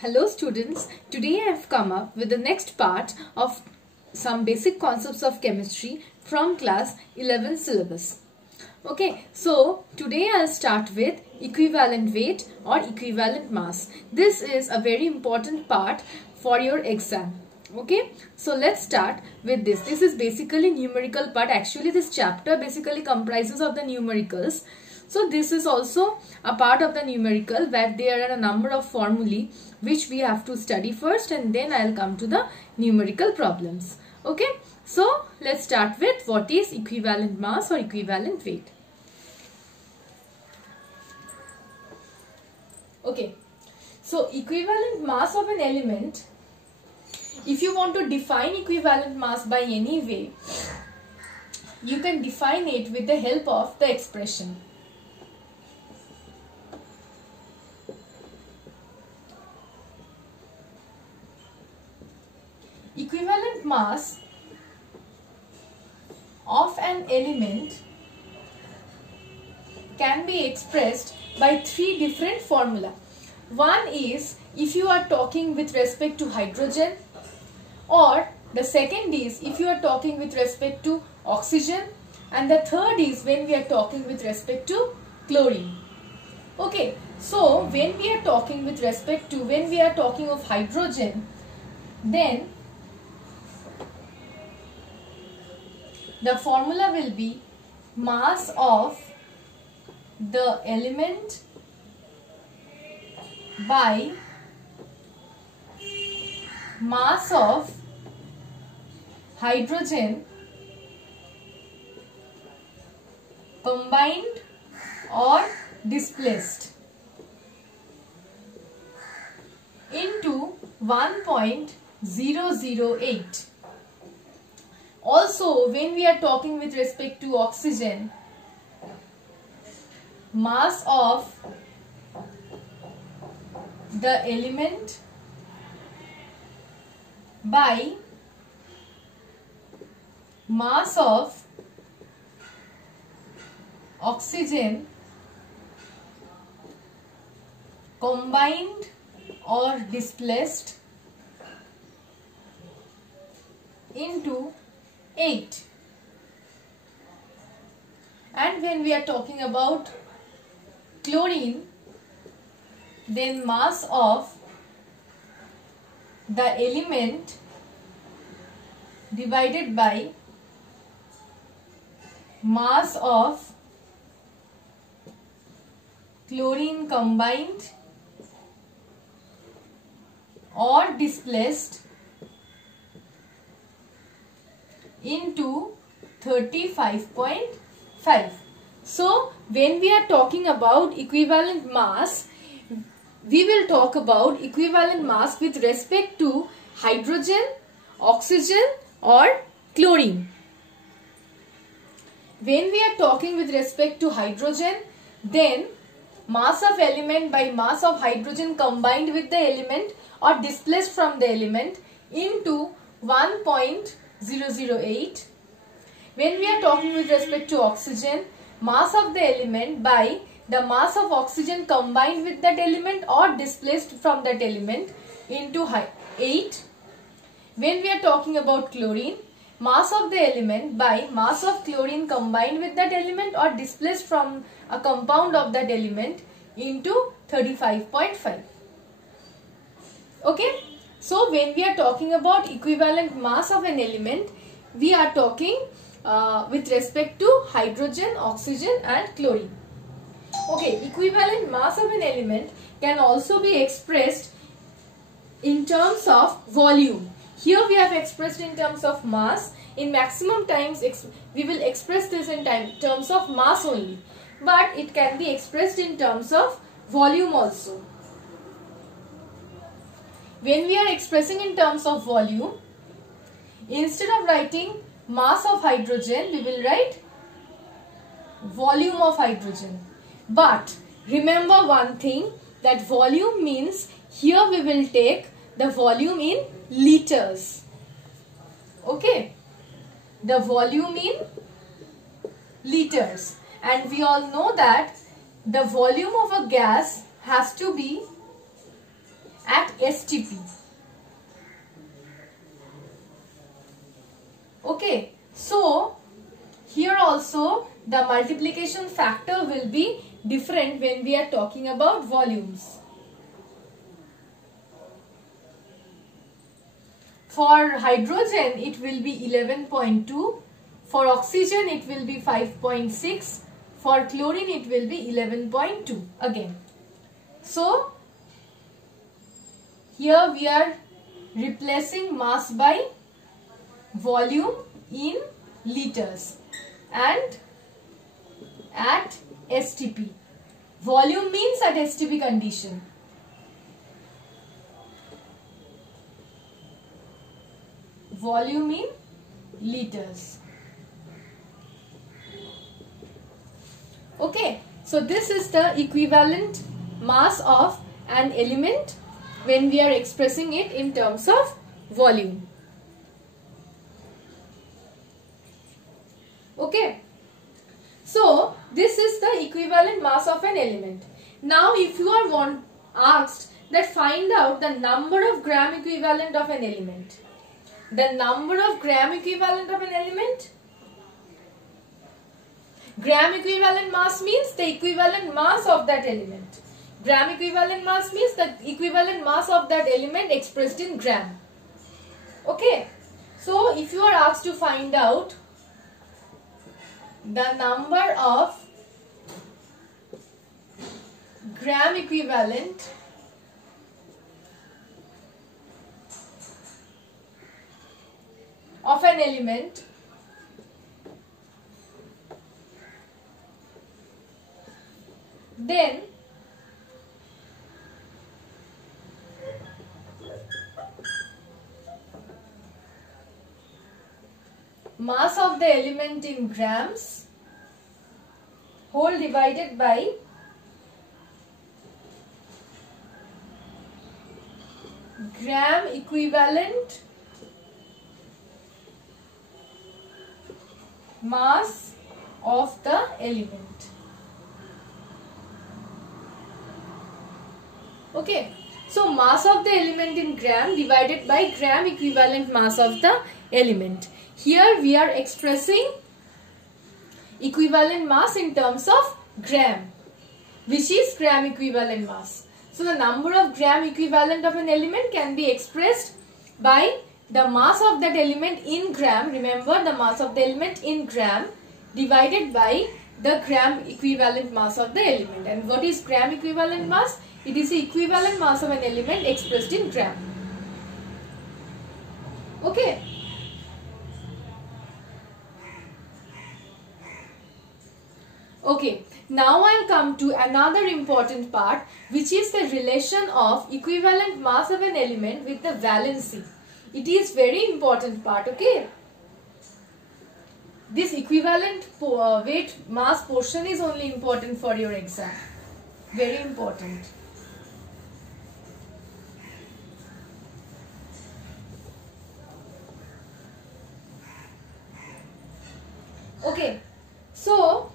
Hello students, today I have come up with the next part of some basic concepts of chemistry from class 11 syllabus. Okay, so today I'll start with equivalent weight or equivalent mass. This is a very important part for your exam. Okay, so let's start with this. This is basically numerical part. Actually this chapter basically comprises of the numericals. So this is also a part of the numerical where there are a number of formulae which we have to study first, and then I'll come to the numerical problems. Okay, so let's start with what is equivalent mass or equivalent weight. Okay, so equivalent mass of an element, if you want to define equivalent mass by any way, you can define it with the help of the expression. Equivalent mass of an element can be expressed by three different formula. One is if you are talking with respect to hydrogen, or the second is if you are talking with respect to oxygen, and the third is when we are talking with respect to chlorine. Okay, so when we are talking of hydrogen, then the formula will be mass of the element by mass of hydrogen combined or displaced into 1.008. Also, when we are talking with respect to oxygen, mass of the element by mass of oxygen combined or displaced into 8. And when we are talking about chlorine, then mass of the element divided by mass of chlorine combined or displaced into 35.5. So when we are talking about equivalent mass, we will talk about equivalent mass with respect to hydrogen, oxygen or chlorine. When we are talking with respect to hydrogen, then mass of element by mass of hydrogen combined with the element or displaced from the element into 1.008. When we are talking with respect to oxygen, mass of the element by the mass of oxygen combined with that element or displaced from that element into 8. When we are talking about chlorine, mass of the element by mass of chlorine combined with that element or displaced from a compound of that element into 35.5. Okay, so when we are talking about equivalent mass of an element, we are talking with respect to hydrogen, oxygen and chlorine. Okay, equivalent mass of an element can also be expressed in terms of volume. Here we have expressed in terms of mass. In maximum times we will express this in terms of mass only, but it can be expressed in terms of volume also. When we are expressing in terms of volume, instead of writing mass of hydrogen, we will write volume of hydrogen. But remember one thing, that volume means here we will take the volume in liters. Okay, the volume in liters, and we all know that the volume of a gas has to be at STP. Okay, so here also the multiplication factor will be different when we are talking about volumes. For hydrogen it will be 11.2, for oxygen it will be 5.6, for chlorine it will be 11.2 again. So here we are replacing mass by volume in liters and at STP. Volume means at STP condition. Volume in liters. Okay, so this is the equivalent mass of an element when we are expressing it in terms of volume. Okay, so this is the equivalent mass of an element. Now if you are asked that find out the number of gram equivalent of an element. The number of gram equivalent of an element. Gram equivalent mass means the equivalent mass of that element. Gram equivalent mass means the equivalent mass of that element expressed in gram. Okay. So if you are asked to find out the number of gram equivalent of an element, then mass of the element in grams whole divided by gram equivalent mass of the element. Okay, so mass of the element in gram divided by gram equivalent mass of the element. Here we are expressing equivalent mass in terms of gram, which is gram equivalent mass. So the number of gram equivalent of an element can be expressed by the mass of that element in gram. Remember, the mass of the element in gram divided by the gram equivalent mass of the element. And what is gram equivalent mass? It is the equivalent mass of an element expressed in gram. Okay. Okay, now I'll come to another important part, which is the relation of equivalent mass of an element with the valency. It is very important part, okay? This equivalent weight mass portion is only important for your exam. Very important. Okay, so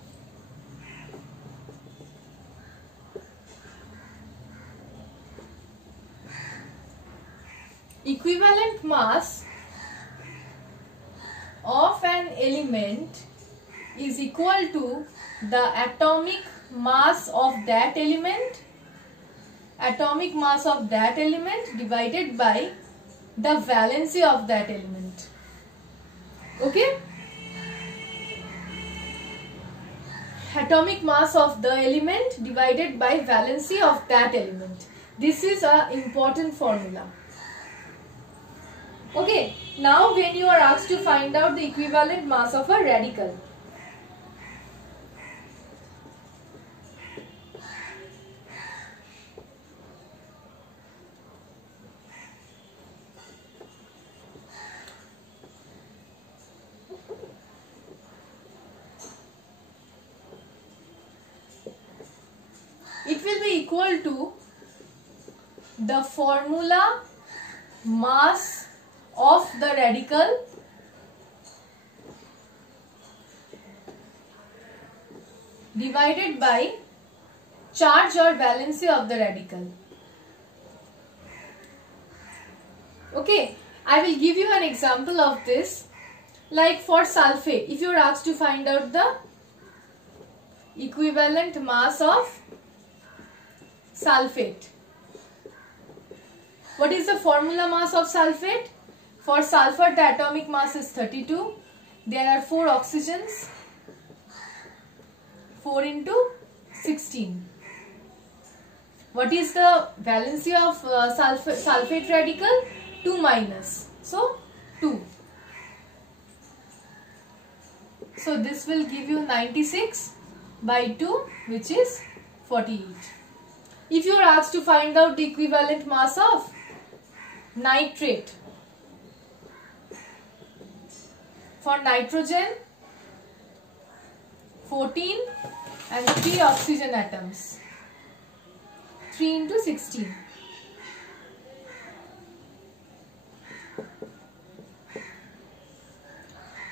equivalent mass of an element is equal to the atomic mass of that element, divided by the valency of that element. Okay? Atomic mass of the element divided by valency of that element. This is an important formula. Okay, now when you are asked to find out the equivalent mass of a radical, it will be equal to the formula mass of the radical divided by charge or valency of the radical. Okay, I will give you an example of this. Like for sulfate, if you are asked to find out the equivalent mass of sulfate, what is the formula mass of sulfate? For sulfur, the atomic mass is 32. There are 4 oxygens. 4 into 16. What is the valency of sulfate radical? 2 minus. So 2. So this will give you 96 by 2, which is 48. If you are asked to find out the equivalent mass of nitrate, for nitrogen 14 and 3 oxygen atoms, 3 into 16.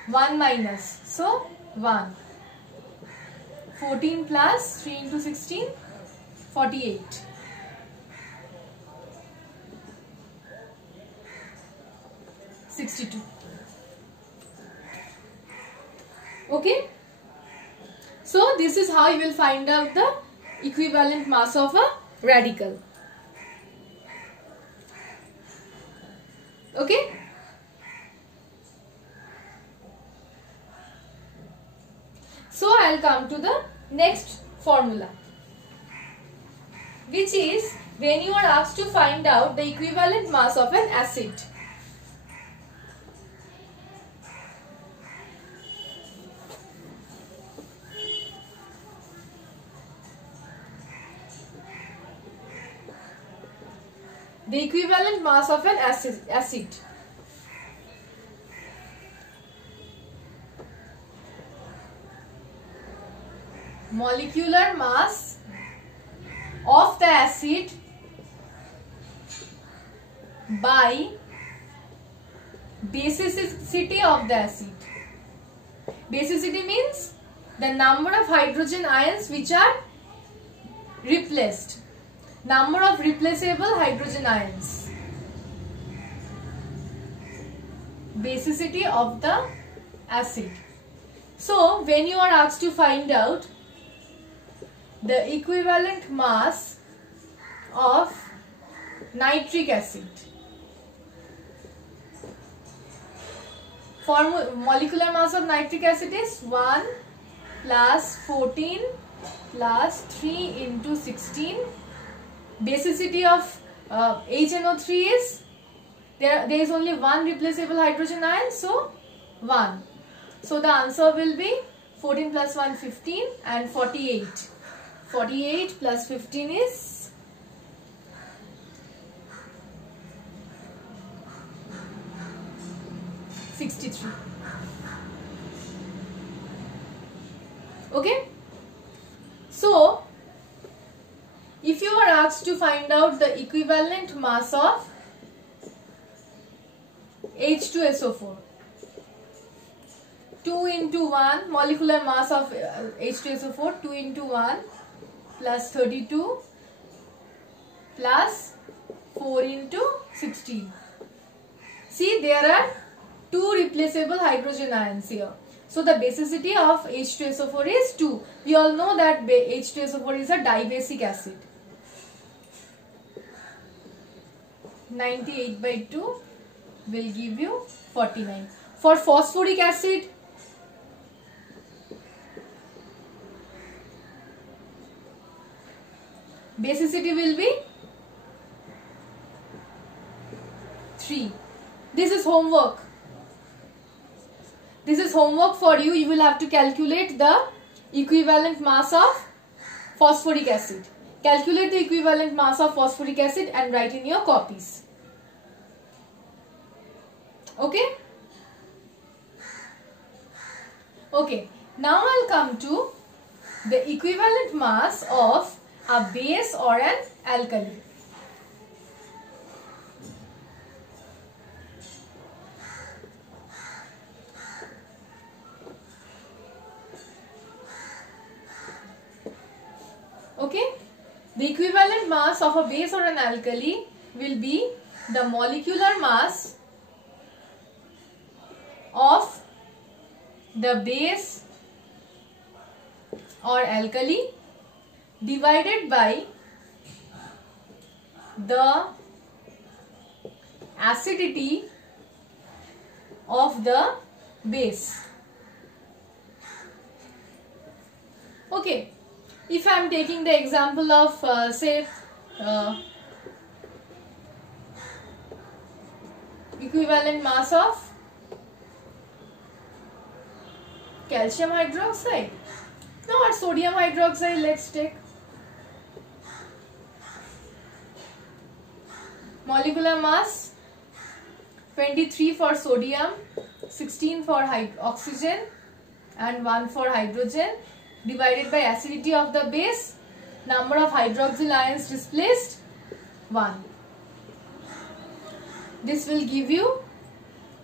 One minus, so 1. 14 plus 3 into 16, 48. Okay, so this is how you will find out the equivalent mass of a radical. Okay, so I'll come to the next formula, which is when you are asked to find out the equivalent mass of an acid. The equivalent mass of an acid. Molecular mass of the acid by basicity of the acid. Basicity means the number of hydrogen ions which are replaced. Number of replaceable hydrogen ions. Basicity of the acid. So, when you are asked to find out the equivalent mass of nitric acid, molecular mass of nitric acid is 1 plus 14 plus 3 into 16. Basicity of HNO3 is, there is only one replaceable hydrogen ion, so 1. So the answer will be 14 plus 1, 15 and 48. 48 plus 15 is 63. Okay. So, if you are asked to find out the equivalent mass of H2SO4, 2 into 1, molecular mass of H2SO4, 2 into 1 plus 32 plus 4 into 16. See, there are 2 replaceable hydrogen ions here. So, the basicity of H2SO4 is 2. We all know that H2SO4 is a dibasic acid. 98 by 2 will give you 49. For phosphoric acid, basicity will be 3. This is homework. This is homework for you. You will have to calculate the equivalent mass of phosphoric acid. Calculate the equivalent mass of phosphoric acid and write in your copies. Okay? Okay. Now I'll come to the equivalent mass of a base or an alkali. Okay, the equivalent mass of a base or an alkali will be the molecular mass of the base or alkali divided by the acidity of the base. Okay, if I am taking the example of say equivalent mass of calcium hydroxide, now or sodium hydroxide, let's take molecular mass 23 for sodium, 16 for oxygen and 1 for hydrogen, divided by acidity of the base, number of hydroxyl ions displaced 1. This will give you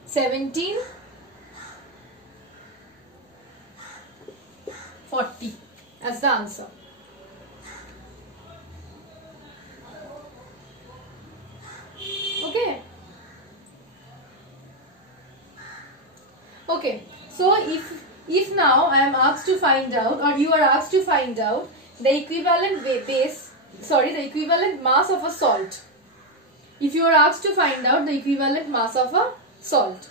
1740 as the answer. Okay. Okay. So if now I am asked to find out, or you are asked to find out the equivalent the equivalent mass of a salt. If you are asked to find out the equivalent mass of a salt.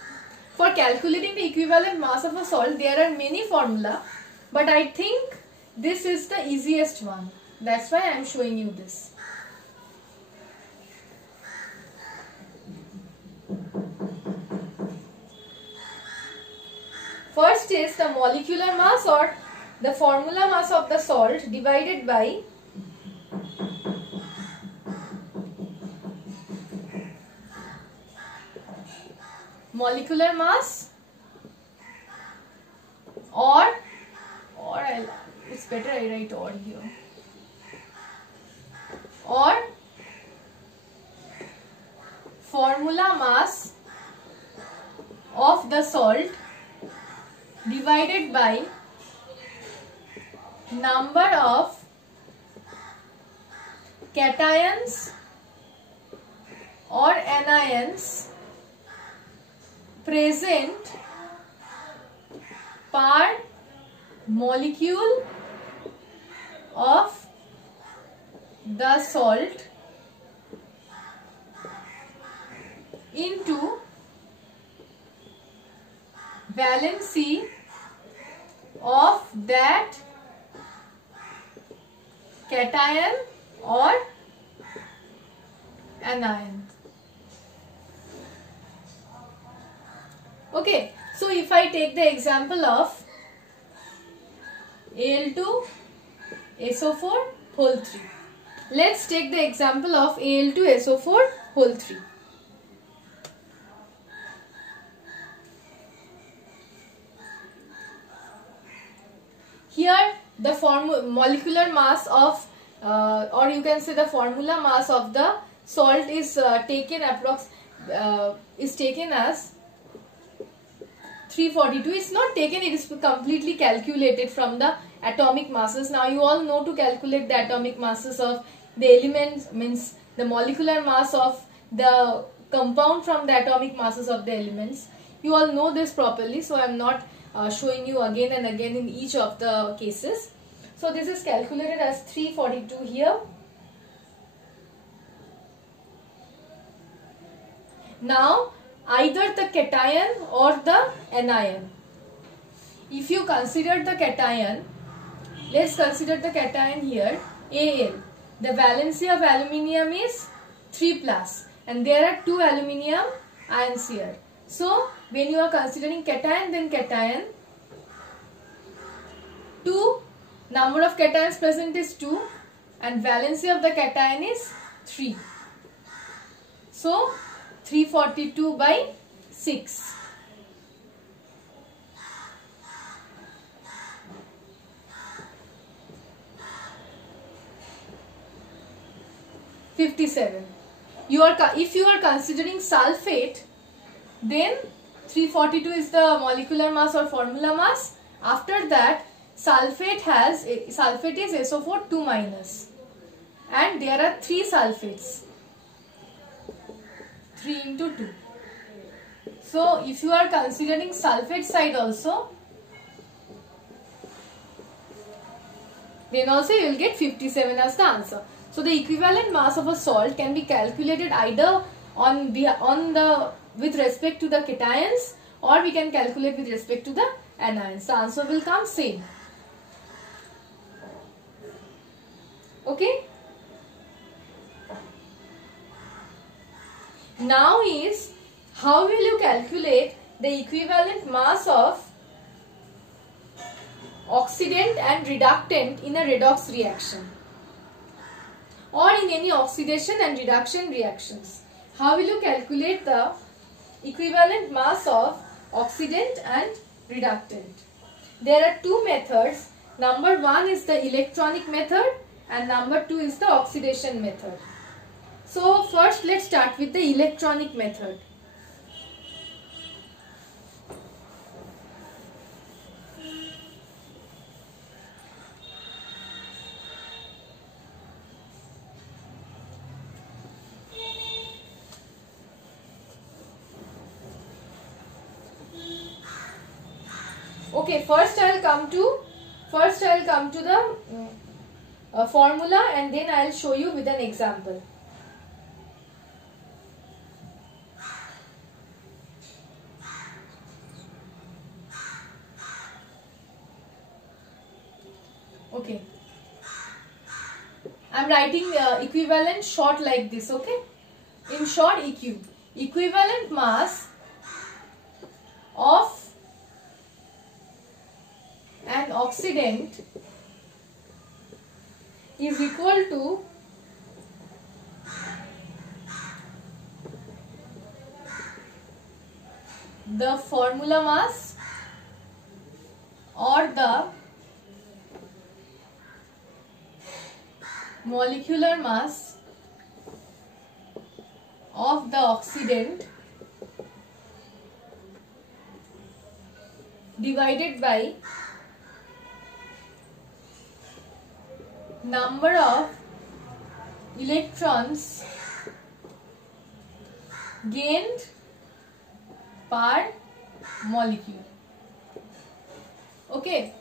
For calculating the equivalent mass of a salt, there are many formula, but I think this is the easiest one. That's why I am showing you this. First is the molecular mass or the formula mass of the salt divided by molecular mass or it's better I write or here, or formula mass of the salt divided by number of cations or anions present per molecule of the salt into valency of that cation or anion. Okay, so if I take the example of Al2SO4 whole 3. Let's take the example of Al2SO4 whole 3. Here the molecular mass of or you can say the formula mass of the salt is taken as 342. It's not taken, it is completely calculated from the atomic masses. Now you all know to calculate the atomic masses of the elements, means the molecular mass of the compound from the atomic masses of the elements. You all know this properly, so I am not showing you again and again in each of the cases. So this is calculated as 342 here. Now either the cation or the anion. If you consider the cation, let's consider the cation here, Al. The valency of aluminium is 3+, and there are 2 aluminium ions here. So when you are considering cation, then cation, 2, number of cations present is 2 and valency of the cation is 3. So 342 by 6. If you are considering sulfate, then 342 is the molecular mass or formula mass. After that, sulfate is SO4 2-, and there are 3 sulfates. 3 into 2. So if you are considering sulfate side also, then also you will get 57 as the answer. So the equivalent mass of a salt can be calculated either with respect to the cations, or we can calculate with respect to the anions. The answer will come same. Okay. Now is, how will you calculate the equivalent mass of oxidant and reductant in a redox reaction or in any oxidation and reduction reactions? How will you calculate the equivalent mass of oxidant and reductant? There are two methods. Number one is the electronic method and number two is the oxidation method. So first let's start with the electronic method. Okay, first I will come to the formula, and then I will show you with an example. Okay, I am writing equivalent short like this. Okay, in short, EQ, equivalent mass of an oxidant is equal to the formula mass or the molecular mass of the oxidant divided by number of electrons gained per molecule. Okay,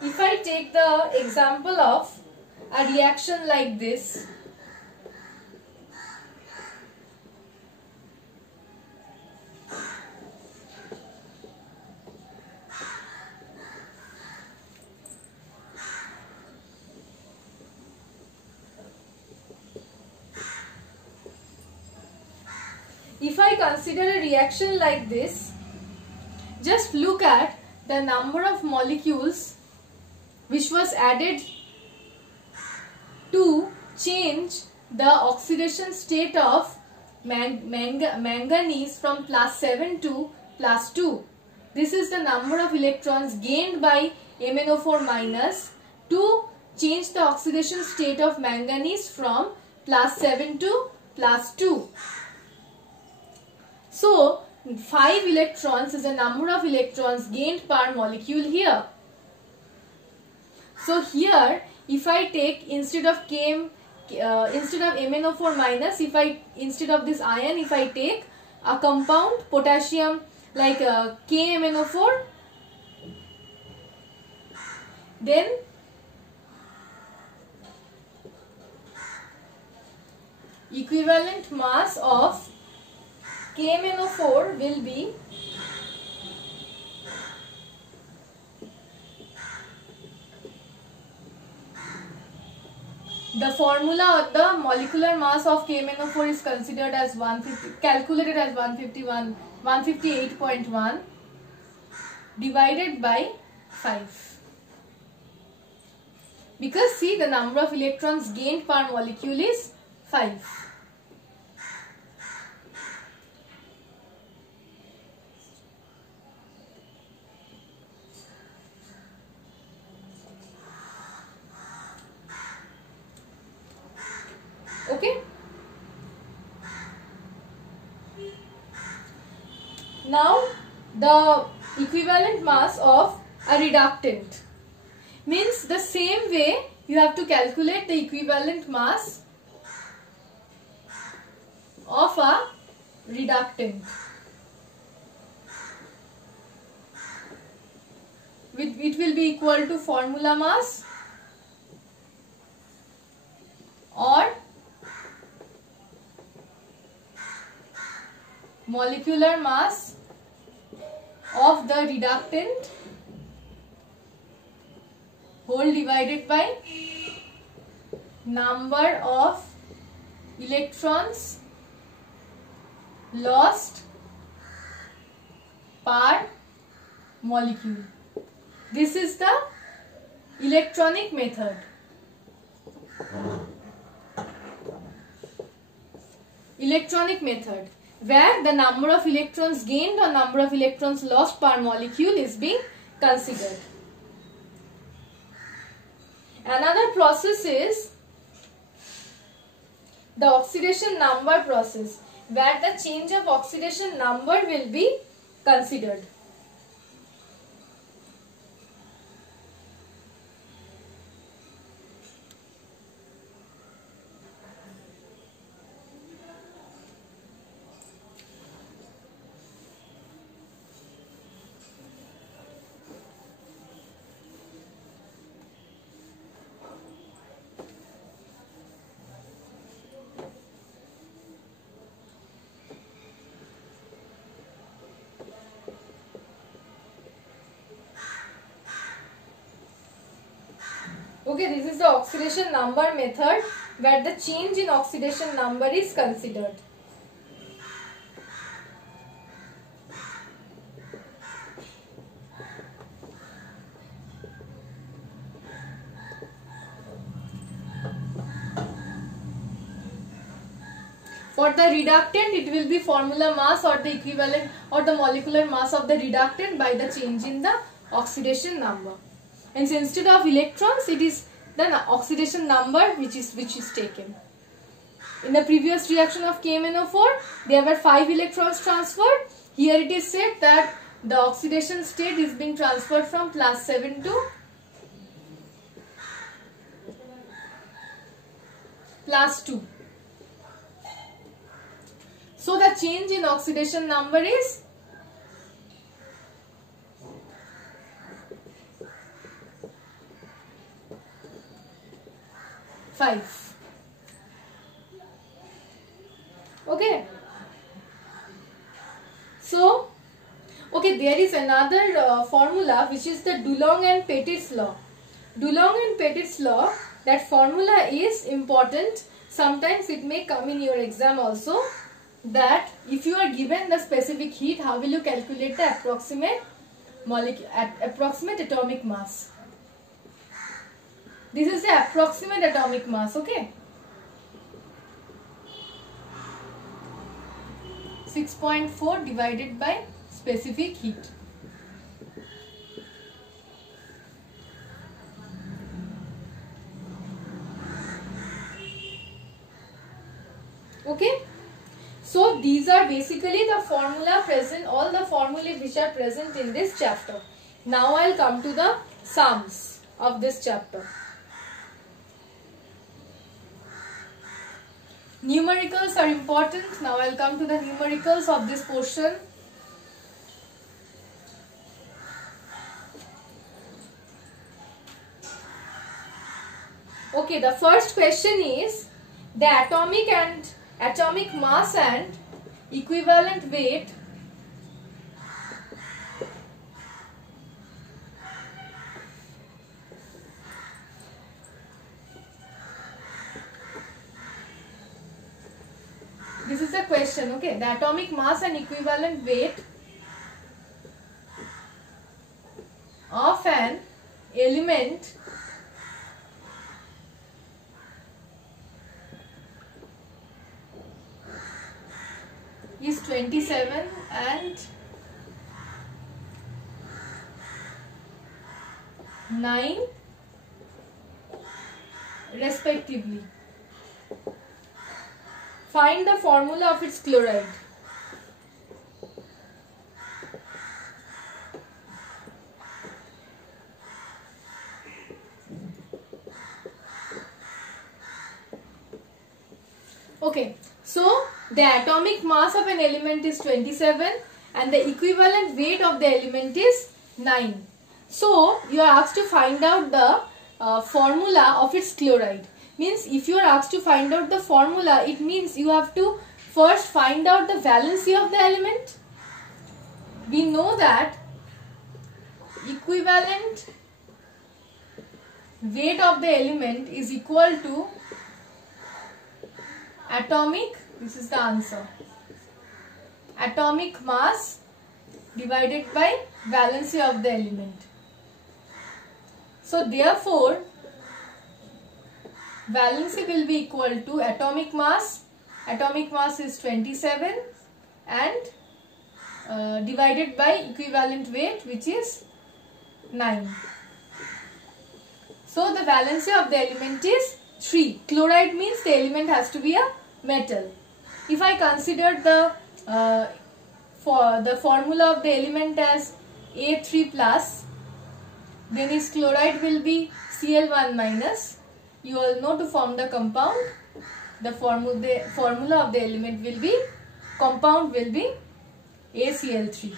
if I take the example of a reaction like this, if I consider a reaction like this, just look at the number of molecules which was added to change the oxidation state of manganese from +7 to +2. This is the number of electrons gained by MnO4 minus to change the oxidation state of manganese from +7 to +2. So 5 electrons is the number of electrons gained per molecule here. So here, if I take instead of MnO4 minus, instead of this ion, if I take a compound potassium like KMnO4, then equivalent mass of KMnO4 will be the formula or the molecular mass of KMnO4 is considered as calculated as 158.1 divided by 5. Because see, the number of electrons gained per molecule is 5. Okay. Now the equivalent mass of a reductant means the same way you have to calculate the equivalent mass of a reductant. It will be equal to formula mass or molecular mass of the reductant whole divided by number of electrons lost per molecule. This is the electronic method. Electronic method, where the number of electrons gained or number of electrons lost per molecule is being considered. Another process is the oxidation number process, where the change of oxidation number will be considered. Okay, this is the oxidation number method, where the change in oxidation number is considered. For the reductant, it will be formula mass or the equivalent or the molecular mass of the reductant by the change in the oxidation number. And so instead of electrons, it is the oxidation number which is taken. In the previous reaction of KMnO4, there were 5 electrons transferred. Here it is said that the oxidation state is being transferred from +7 to +2. So the change in oxidation number is 5. Okay. So, okay, there is another formula which is the Dulong and Petit's law. Dulong and Petit's law, that formula is important. Sometimes it may come in your exam also, that if you are given the specific heat, how will you calculate the approximate atomic mass? This is the approximate atomic mass, okay? 6.4 divided by specific heat. Okay? So these are basically the formula present, all the formulae which are present in this chapter. Now I will come to the sums of this chapter. Numericals are important. Now I will come to the numericals of this portion. Okay, the first question is the atomic mass and equivalent weight this is the question, okay? The atomic mass and equivalent weight of an element is 27 and 9 respectively. Find the formula of its chloride. Okay, so The atomic mass of an element is 27 and the equivalent weight of the element is 9. So, you are asked to find out the formula of its chloride. Means if you are asked to find out the formula, it means you have to first find out the valency of the element. We know that equivalent weight of the element is equal to atomic, this is the answer, atomic mass divided by valency of the element. So therefore, valency will be equal to atomic mass is 27 and divided by equivalent weight, which is 9. So the valency of the element is 3. Chloride means the element has to be a metal. If I consider the formula of the element as A3 plus, then its chloride will be Cl1 minus. You all know to form the compound, the formula of the element will be, compound will be ACl3.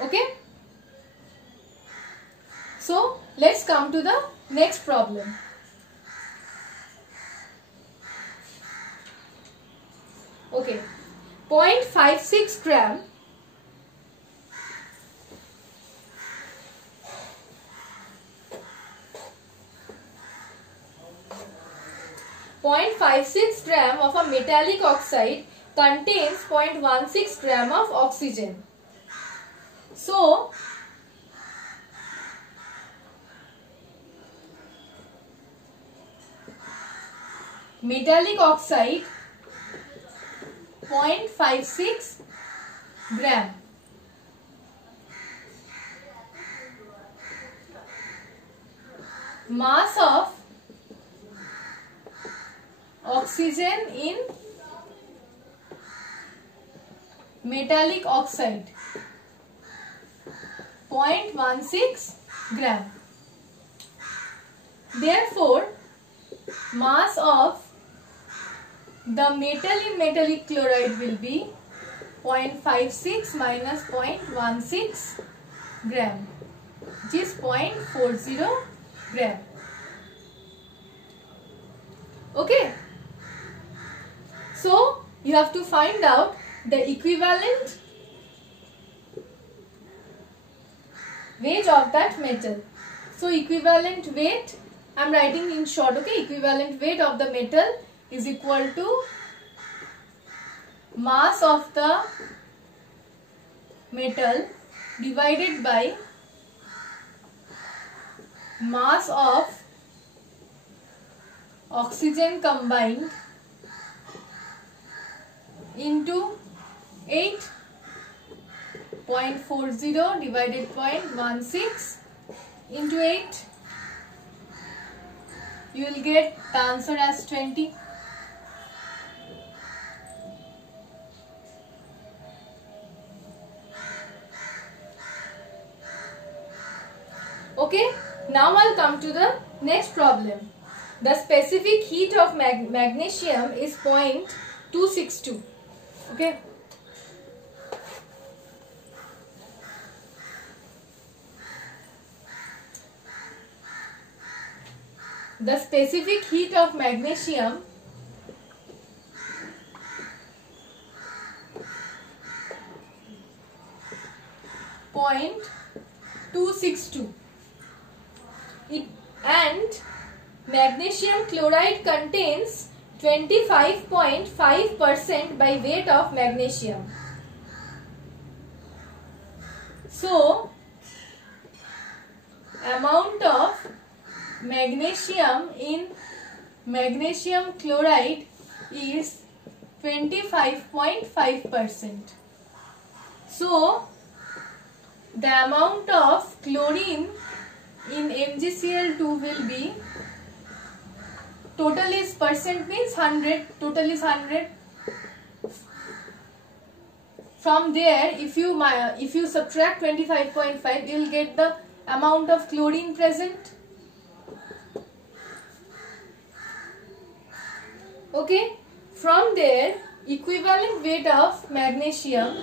Okay. So, let's come to the next problem. Okay. 0.56 gram of a metallic oxide contains 0.16 gram of oxygen. So, metallic oxide 0.56 gram. Mass of oxygen in metallic oxide 0.16 gram. Therefore, mass of the metal in metallic chloride will be 0.56 minus 0.16 gram, which is 0.40 gram. Okay. So, you have to find out the equivalent weight of that metal. So, equivalent weight, I am writing in short, okay. Equivalent weight of the metal is equal to mass of the metal divided by mass of oxygen combined into 8.40 divided 0.16 into 8. You will get the answer as 20. Okay, now I'll come to the next problem. The specific heat of magnesium is 0.262. Okay. The specific heat of magnesium .262. And magnesium chloride contains 25.5% by weight of magnesium. So, amount of magnesium in magnesium chloride is 25.5%. So, the amount of chlorine in MgCl2 will be, total is percent means 100, total is 100. From there, if you subtract 25.5, you will get the amount of chlorine present. Okay, from there equivalent weight of magnesium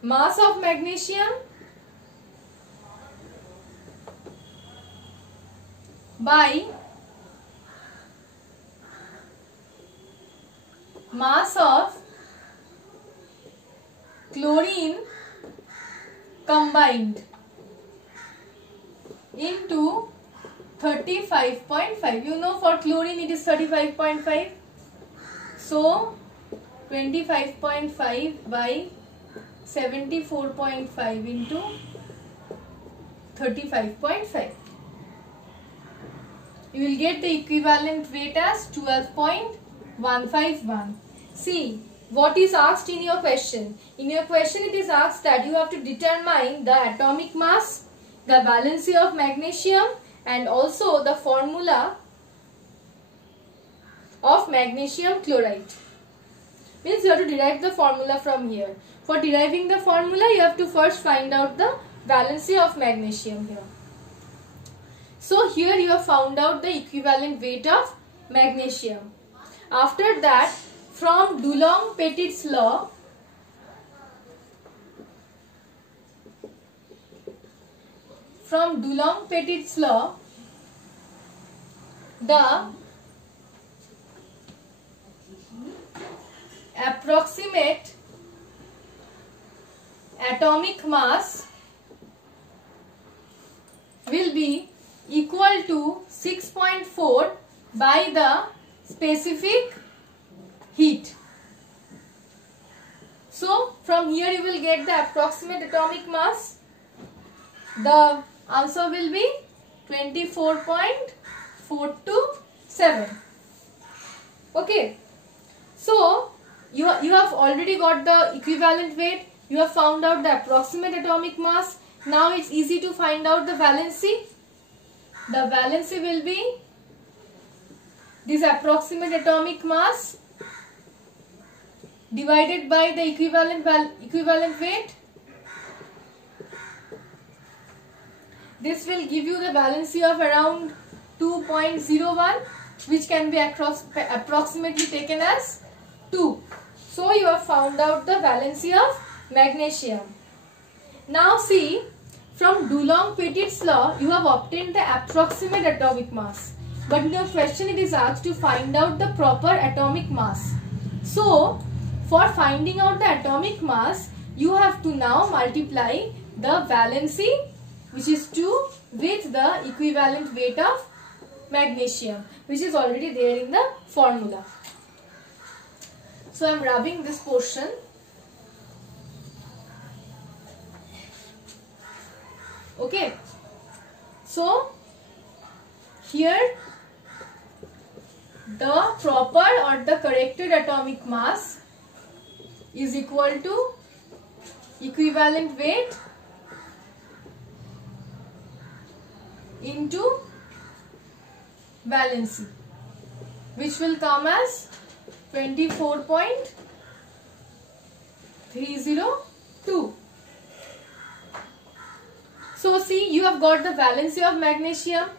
mass of magnesium by mass of chlorine combined into 35.5. You know, for chlorine it is 35.5. So 25.5 by 74.5 into 35.5. You will get the equivalent weight as 12.151. See what is asked in your question. In your question it is asked that you have to determine the atomic mass, the valency of magnesium, and also the formula of magnesium chloride. Means you have to derive the formula from here. For deriving the formula, you have to first find out the valency of magnesium here. So here you have found out the equivalent weight of magnesium. After that, from Dulong-Petit's law, the approximate atomic mass will be equal to 6.4 by the specific heat. So from here you will get the approximate atomic mass. The answer will be 24.427. Okay. So you have already got the equivalent weight. You have found out the approximate atomic mass. Now it's easy to find out the valency. The valency will be this approximate atomic mass divided by the equivalent weight. This will give you the valency of around 2.01, which can be approximately taken as 2. So you have found out the valency of magnesium. Now see, from Dulong-Petit's law, you have obtained the approximate atomic mass. But in your question it is asked to find out the proper atomic mass. So for finding out the atomic mass, you have to now multiply the valency, which is 2, with the equivalent weight of magnesium, which is already there in the formula. So I am rubbing this portion. Okay. So here the proper or the corrected atomic mass is equal to equivalent weight into valency, which will come as 24.302. So see, you have got the valency of magnesium.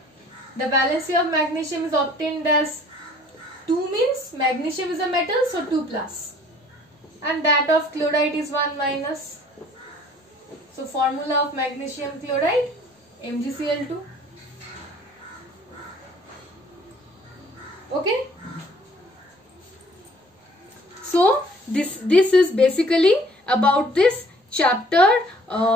The valency of magnesium is obtained as 2, means magnesium is a metal, so 2 plus. And that of chloride is 1 minus. So formula of magnesium chloride, MgCl2. Okay. So this is basically about this chapter,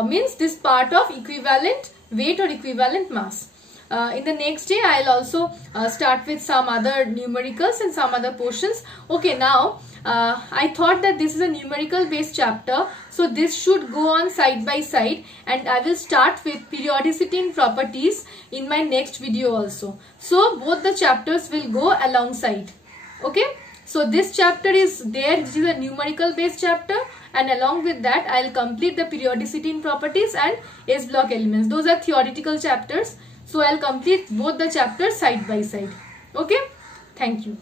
means this part of equivalent weight or equivalent mass. In the next day I will also start with some other numericals and some other portions. Okay, now I thought that this is a numerical based chapter, so this should go on side by side, and I will start with periodicity and properties in my next video also. So both the chapters will go alongside. Okay, so this chapter is there, which is a numerical based chapter, and along with that I will complete the periodicity and properties and S block elements. Those are theoretical chapters, so I will complete both the chapters side by side. Okay, thank you.